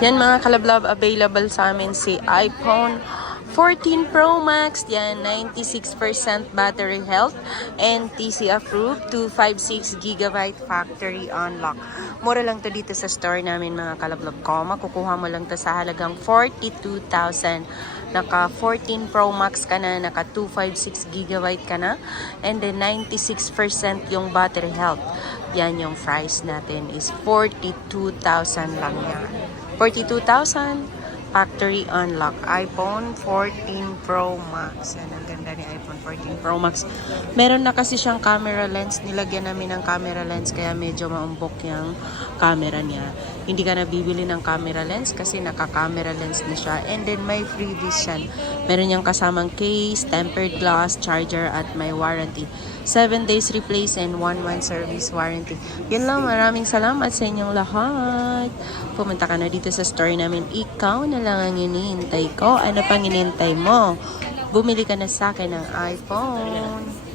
Yan mga kalablab, available sa amin si iPhone 14 Pro Max. Yan, 96% battery health and TC approved, 256GB factory unlock. Mura lang to dito sa store namin mga kalablab ko. Makukuha mo lang to sa halagang 42,000. Naka 14 Pro Max ka na, naka 256GB ka na, and then 96% yung battery health. Yan yung price natin is 42,000 lang yan. 42,000 factory unlock. iPhone 14 Pro Max. Yan, ang ganda ni iPhone 14 Pro Max. Meron na kasi siyang camera lens. Nilagyan namin ng camera lens kaya medyo maumbok yung camera niya. Hindi ka na bibili ng camera lens kasi naka-camera lens na siya. And then may freebies yan. Meron niyang kasamang case, tempered glass, charger at may warranty. 7 days replace and 1 month service warranty. Yun lang, maraming salamat sa inyong lahat. Pumunta ka na dito sa store namin. Ikaw na lang ang hinihintay ko. Ano pang hinihintay mo? Bumili ka na sa akin ng iPhone.